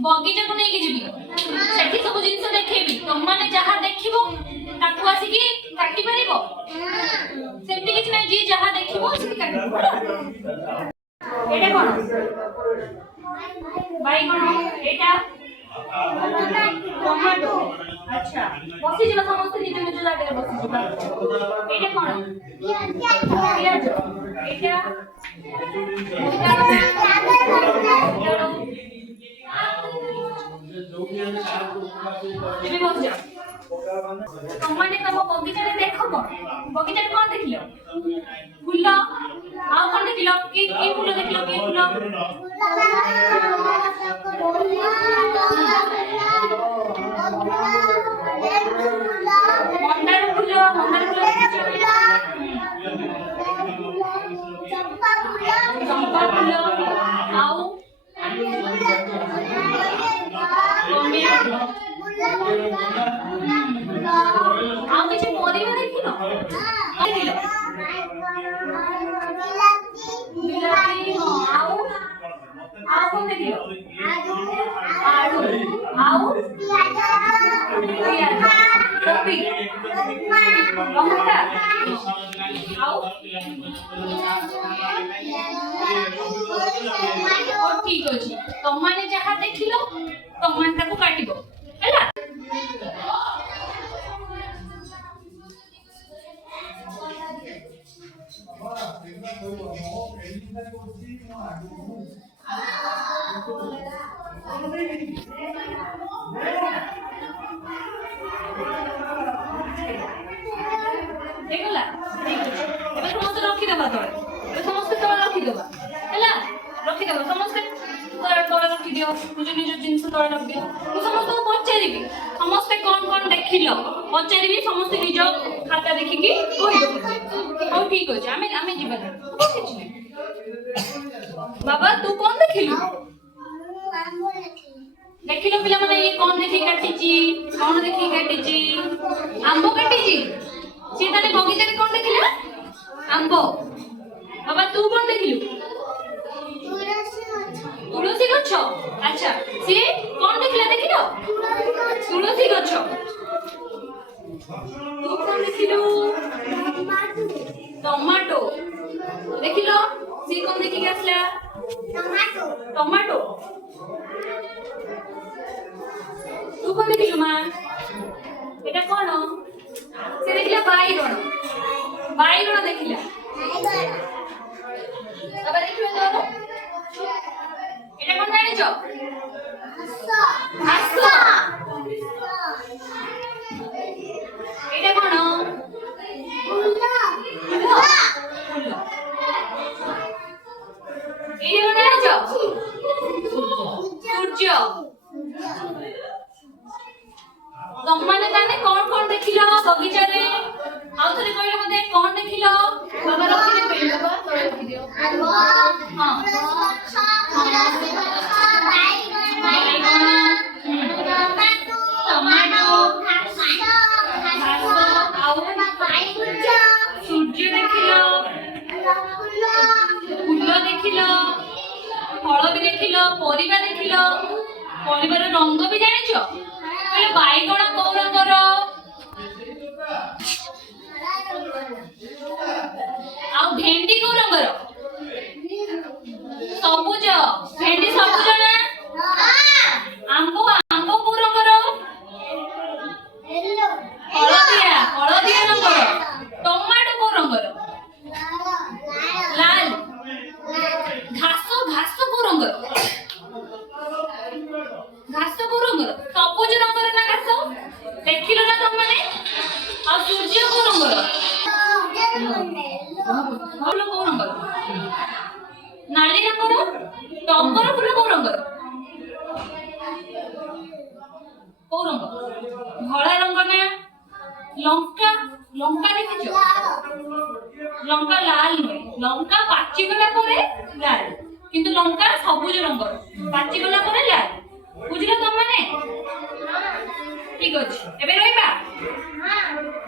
बगीचा को नहीं जीवी सेठी सब जिंस देखेबी तुम माने जहा देखिबो ताकू आसी काटी परिबो सेमती किछ नै जी जहा देखिबो आसी काटी एटा कोन बाइगण एटा टमाटो अच्छा बसी जिबा समस्त निज निज जागे बसी जिबा एटा कोन प्याज एटा एबे बस जा तमने तम बगीचा रे देखो बगीचा रे कोन देखिलो फूल आ कोन देखिलो की फूल देखिलो की फूल मंदार फूल चंपा फूल आउ आउ किछि परिबा देखिनो देखिलो बिलाती आउ कोन देखिलो आलू आउ पियाज कॉफी लंका आउ ठीक अछि तमाने जहा देखिलो तमान ताको काटिबो हैला देखला एबे समस्त रखि देबा तळे एबे समस्त तळे रखि देबा हैला रखि देबा समस्त तळे रखि दियो निज निज जिंस तळे रखि दियो मु समस्त को पचारिबी समस्त कोन कोन देखिलो पचारिबी समस्त निज खाता देखि की कहि दो हो ठीक अछि आमे जीवा किछ नै बाबा तू कोन देखिलु देखिलो पिला माने ये कोन देखि काटिची कोन देखि काटिची आंबो काटिची सीता ने बगीचा रे कोन देखिला आंबो बाबा तू कोन देखिलु तुलसी गछ अच्छा सी कोन देखिला देखिलो तुलसी गछ तू कोन देखिलु टमाटो देखिलो सी कोन देखि गसला टमाटो तू कोन देखिलु मां एटा कोन से देखिला बाईगण देखिला अब देखिबे तो एटा कोन जानि छ घास एटा कोन फूल एटा कोन जानि छ सूर्य तुम माने जाने कौन कौन देखिलो बगीचा रे आउ थरे कहले मते कौन देखिलो बाबा रखि दे पेड़ बाबा तो रखि दियो हां टमाटो सूर्य देखिलो फूल देखिलो फल भी देखिलो परिबा देखिलो परिबार रंग भी जानिछो पहले बाईगण को रंगर आ भेंडी को रंगर सबुज भेंडी सबुज ना आंबो को रंगर हलदिया रंगर टमाटो को रंगर लाल घास को रंगर सबुज रंगर ना घास देखिलो ना तुम माने आ सूर्य को रंगर फूल को रंगर नाली रंगर टगर फूल को रंगर धला रंग ना लंका देखिছো लंका लाल नय लंका पाची गला परे लाल किंतु लंका सबुज रंगर पाची गला परे लाल बुझिलो तुम माने ठीक अछि एबे रहिबा हां